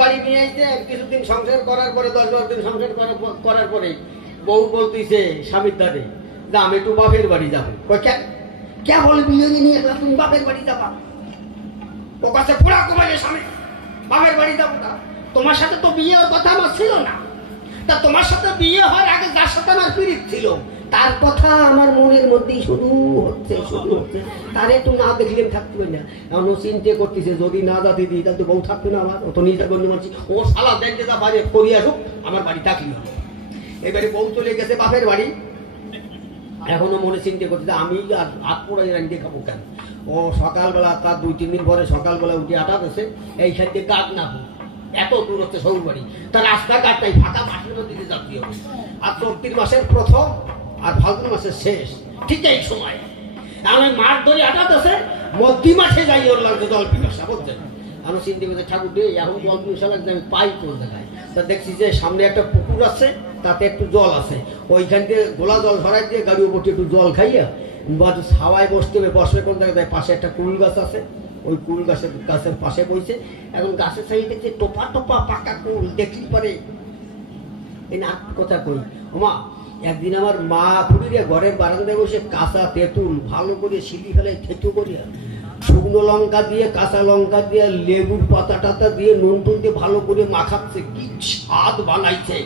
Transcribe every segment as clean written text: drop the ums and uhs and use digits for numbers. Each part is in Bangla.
বাড়ি নিয়ে আসছে কিছুদিন সংসার করার পরে 10-12 দিন সংসার করার পরে বউ বলতেছে স্বামীর দাদে যে আমি একটু বাপের বাড়ি যাবো। কে বলে বিয়ে নিয়ে তুমি বাপের বাড়ি যাবা? ও কাছে পুরা কমালে স্বামী বাপের বাড়ি যাবো না, তোমার সাথে তো বিয়ে কথা আমার ছিল না, তা তোমার সাথে বিয়ে হওয়ার আগে যার সাথে আমার পীড়িত ছিল তার কথা আমার মনের মধ্যেই শুরু হচ্ছে। তার একটু না দেখলে থাকতে না, এমন চিন্তা করতেছে যদি না যাতে দিই তাহলে তো বউ থাকবে না আমার, ও তো নিজটা গণ্য মানছি, ও শালা দেখতে যা পারে করি আসুক আমার বাড়ি থাকলি হবে। এবারে বউ চলে গেছে বাপের বাড়ি, এখনো মনে চিন্তা করতেছে আমি আর হাত পোড়াই রান্না খাবো কেন। ও সকালবেলা তার 2-3 দিন পরে সকালবেলা উঠে আটা দিয়েছে এইখান থেকে কাজ না এত দূর হচ্ছে সৌর বাড়ি, তার রাস্তাঘাট নাই, ফাঁকা মাঠের দিকে যাতে হবে। আর 34 মাসের প্রথম আর ফাল্গুন মাসের শেষ ঠিক এই সময় আমি মাঠ ধরে আটাতেছে মধ্যি মাঠে যাই ওর লাগছে জল পিপাসা বুঝছেন। আমি চিন্তা করছি ঠাকুর দিয়ে এখন জল পিপাসা লাগছে আমি পাই কোন জায়গায়, তা দেখছি যে সামনে একটা পুকুর আছে তাতে একটু জল আছে, ওইখান থেকে গোলা জল ভরাই দিয়ে গাড়ি উপর একটু জল খাইয়া হাওয়ায় বসতে হবে। বসবে কোন জায়গায় পাশে একটা কুল গাছ আছে, ওই কুল গাছের পাশে বইছে। এখন গাছের সাইডে দেখছে টোপা টোপা পাকা কুল দেখলি পারে এই না কথা কই ওমা। একদিন আমার মা খুঁড়িয়ে ঘরের বারান্দায় বসে কাঁচা তেঁতুল ভালো করে শিলি ফেলায় থেতু করিয়া শুকনো লঙ্কা দিয়ে কাঁচা লঙ্কা দিয়ে লেবুর পাতা টাতা দিয়ে নুন টুন দিয়ে ভালো করে মাখাচ্ছে, কি স্বাদ বানাইছে।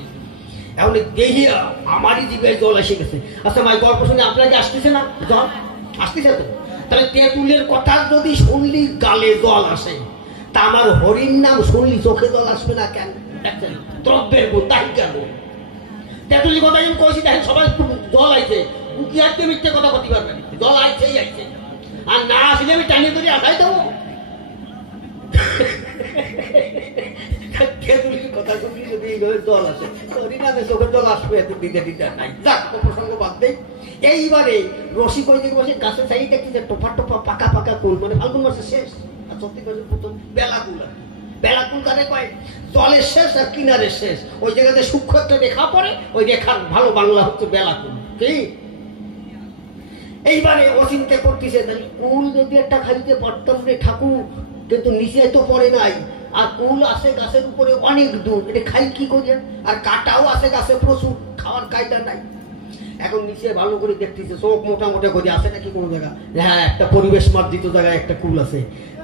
এখন দেখিয়া আমারই জিভে জল এসে গেছে। আচ্ছা ভাই গল্প শুনে আপনাকে আসতেছে না জল? আসতেছে তো। তাহলে তেঁতুলের কথা যদি শুনলি গালে জল আসে, তা আমার হরির নাম শুনলি চোখে জল আসবে না কেন? দেখছেন দ্রব্যের গুণ তাই কেন? তেঁতুলির কথা যখন কইছি দেখেন সবাই জল আইছে, উকি আসতে মিথ্যে কথা করতে পারবেন, জল আইছেই আইছে। আর না আসলে আমি টানিয়ে ধরে আসাই দেবো। তেঁতুলির কথা শুনলি যদি এইভাবে জল আসে, হরিনামে চোখের জল আসবে, এত দিতে দিতে নাই। যাক প্রসঙ্গ বাদ দেই। এইবারে রশি করে দিকে বসে গাছের সাইড দেখতেছে টোপা টোপা পাকা পাকা কুল, মানে ফাল্গুন মাসের শেষ আর 34 মাসের প্রথম বেলা কুল। আর বেলা কুল কারে কয়? জলের শেষ আর কিনারের শেষ, ওই জায়গাতে সূক্ষ্ম একটা রেখা পড়ে, ওই রেখার ভালো বাংলা হচ্ছে বেলা কুল। কি এইবারে ও চিন্তা করতেছে তাহলে কুল যদি একটা খালিতে পড়তাম রে ঠাকুর, কিন্তু নিচে তো পড়ে নাই, আর কুল আছে গাছের উপরে অনেক দূর, এটা খাই কি করিয়া, আর কাটাও আছে গাছে প্রচুর, খাওয়ার কায়দা নাই। এখন নিচে ভালো করে দেখতেছে চোখ মোটা মোটা করে আছে নাকি কোনো জায়গা, হ্যাঁ একটা পরিবেশ মার্জিত জায়গায় একটা কুল আছে।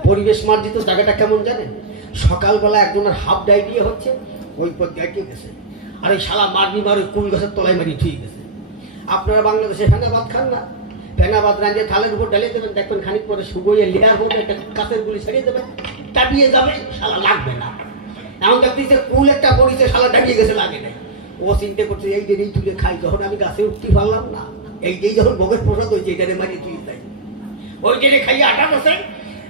পরিবেশ মার্জিত জায়গাটা কেমন জানেন? সকালবেলা একজনের হাফ ডায়রিয়া হচ্ছে, ওই পর গাইতে গেছে, আর এই শালা মারনি মার ওই কুল গাছের তলায় মারি ঠিক গেছে। আপনারা বাংলাদেশে ফেনা ভাত খান না? ফেনা ভাত রাঁধিয়ে থালের উপর ঢালিয়ে দেবেন, দেখবেন খানিক পরে শুকোয়ে লেয়ার হবে, একটা কাঁচের গুলি ছাড়িয়ে দেবেন, টাপিয়ে যাবে, শালা লাগবে না। এমন দেখতেছে কুল একটা পড়িছে, শালা ডাকিয়ে গেছে, লাগে নাই। ও চিন্তা করছে এই দিনেই তুলে খাই, যখন আমি গাছে উঠতে পারলাম না, এইটাই যখন ভোগের প্রসাদ হয়েছে এটারে মারিয়ে তুলে যাই। ওই দিনে খাইয়ে আটা বসে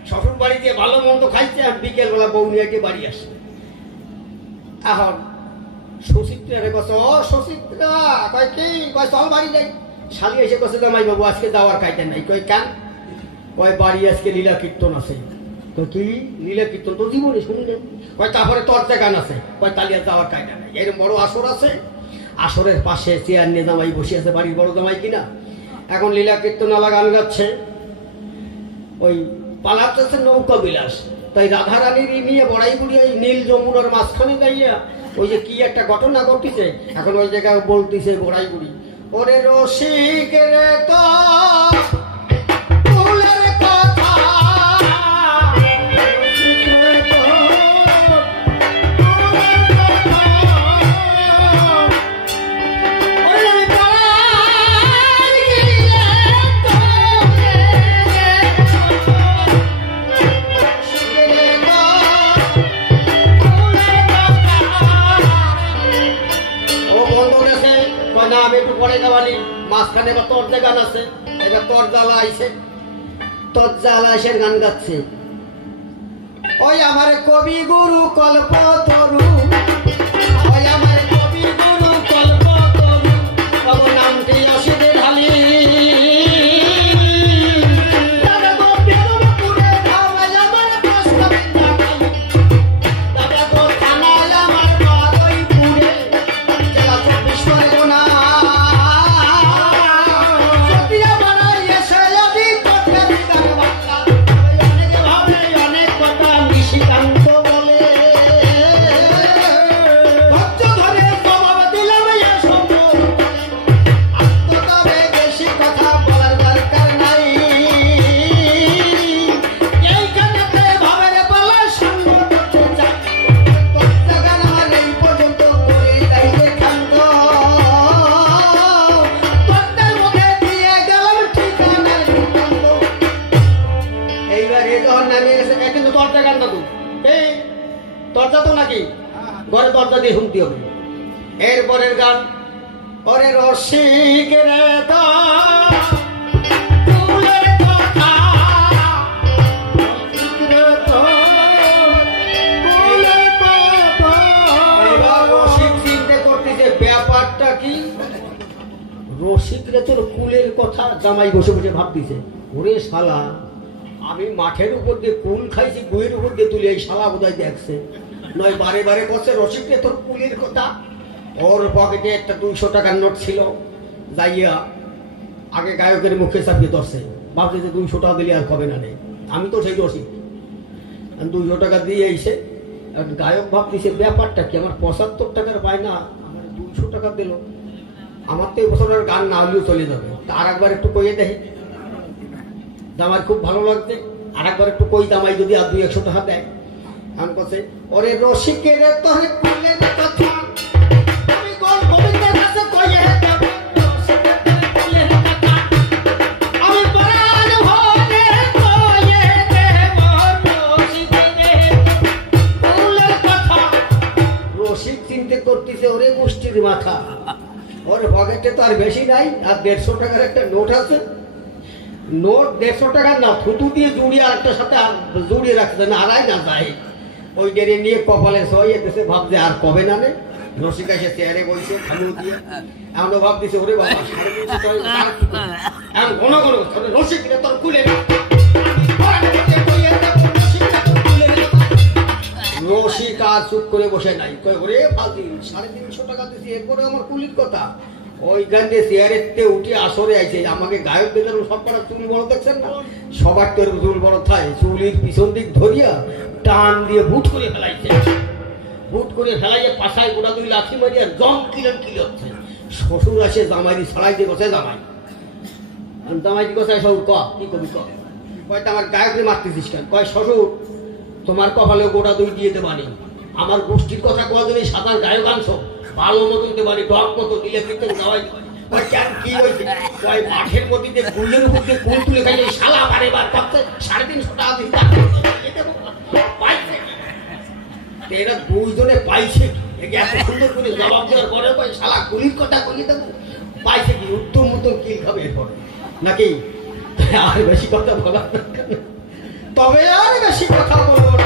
শ্বশুর বাড়ি দিয়ে ভালো মন্দ খাইছে, আর বিকেল বেলা বউ নিয়ে বাড়ি আসে। এখন সুচিত্রারে বসে, ও সুচিত্রা কয় কি, কয় চল বাড়ি যাই। শালি এসে বসে জামাই বাবু আজকে যাওয়ার কায়দা নাই। কয় কেন? কয় বাড়ি আজকে লীলা কীর্তন আছে। কয় কি লীলা কীর্তন? তো জীবনে শুনি না। কয় তারপরে তর্জা গান আছে। কয় তালিয়া যাওয়ার কায়দা নাই, এরকম বড় আসর আছে, আসরের পাশে চেয়ার নিয়ে জামাই বসে আছে, বাড়ির বড় জামাই কিনা। এখন লীলা কীর্তন আলা গান গাচ্ছে, ওই পালাচ্ছে নৌকা বিলাস। তাই রাধা রানীর নিয়ে বড়াই বুড়িয়া নীল যমুনার মাঝখানে যাইয়া ওই যে কি একটা ঘটনা ঘটিছে, এখন ওই জায়গায় বলতেছে বড়াই বুড়ি, ওরে রসিক রে তো মাঝখানে এবার তর্জা গান আছে, এবার তর্জালা আইছে, তর্জালা আইসে গান গাচ্ছে, ওই আমার কবি গুরু কল্প তরু, ওই আমার কবি গুরু কল্প তরু, তব নামটি আসিতে ঢালি, দরজা তো নাকি ঘরে দরজা দিয়ে শুনতে হবে। এরপরের গান, ওরে রসিক রে ব্যাপারটা কি? রসিকরে তোর কুলের কথা জামাই বসে বসে ভাবতেছে, ওরে শালা আমি মাঠের উপর দিয়ে কুল খাইছি, গুয়ের উপর দিয়ে তুলে এই শালা বোধহয় দেখছে, নয় বারে বারে বসে রসিকরে তোর কুলের কথা। ওর পকেটে একটা 200 টাকার নোট ছিল, যাইয়া আগে গায়কের মুখে চাপিয়ে ধরছে, ভাবছে যে 200 টাকা দিলে আর কবে না নেই। আমি তো সেই রসিক, 200 টাকা দিয়ে এসে গায়ক ভাবতেছে ব্যাপারটা কি, আমার 75 টাকার পায় না, আমার 200 টাকা দিল, আমার তো এবছর আর গান না হলেও চলে যাবে, আর একবার একটু কইয়ে দেখে, আমার খুব ভালো লাগছে, আর একবার একটু কই দামাই যদি আর 200 টাকা দেয়। আমি বলছে, ওরে রসিকের তোরে কুলের কথা আমি কোন গোবিন্দের কাছে কইয়ে দেব, রসিকের তোরে কুলের কথা আমি প্রাণ ভরে কইয়ে দেব, রসিকের কুলের কথা। রসিক চিন্তা করতেছে, ওরে মুষ্টির মাথা, ওর পকেটে তো আর বেশি নাই, আর 150 টাকার একটা নোট আছে, নোট 150 টাকার না, থুতু দিয়ে জুড়িয়ে আরেকটার সাথে জুড়িয়ে রাখছে, না হারাই না যায়, ওই ডেরে নিয়ে কপালে সইয়েছে, ভাবছে আর কবে না নে। রসিক এসে চেয়ারে বলছে খালু দিয়ে, এমনও ভাবতেছে, ওরে বাবা 350 টাকা এখন ঘন ঘন রসিক তোর কুলে রসিক আর চুপ করে বসে নাই, কয় ওরে ফালতু 350 টাকা দিচ্ছি, এরপরে আমার কুলির কথা। ওইখান দিয়ে চেয়ারেতে উঠে আসরে আইছে, আমাকে গায়ক দেখেন সব কটা চুল বড় দেখছেন না, সবার তোর চুল বড় থাকে, চুলির পিছন দিক ধরিয়া টান দিয়ে বুট করে ফেলাইছে, বুট করে ফেলাইয়ে পাশায় গোটা 2 লাঠি মারিয়া জম কিলেন কিল হচ্ছে। শ্বশুর আসে জামাই ছাড়াই দিয়ে বসে, জামাই জামাই গোসাই শ্বশুর ক কি কবি ক, কয়টা আমার গায়করে মারতেছিস কেন? কয় শ্বশুর তোমার কপালে গোটা 2 দিয়ে দেবানি, আমার গোষ্ঠীর কথা কোয়া যদি সাধারণ গায়ক আনছো ভালো মতন দেবানি, ডক মতো দিলে কিন্তু যাওয়াই কি হয়েছে? মাঠের মধ্যে গুলের উপর দিয়ে কুল তুলে খাইলে শালা বারে বার করছে, 350 টাকা দিতে পাইছে, এরা 2 জনে পাইছে এত সুন্দর করে জবাব দেওয়ার পরে শালা গুলির কথা বলি দেবো, পাইছে কি উত্তম মতন কিল খাবে এরপর নাকি? আর বেশি কথা বলার দরকার নেই, তবে আর বেশি কথা বলবো না।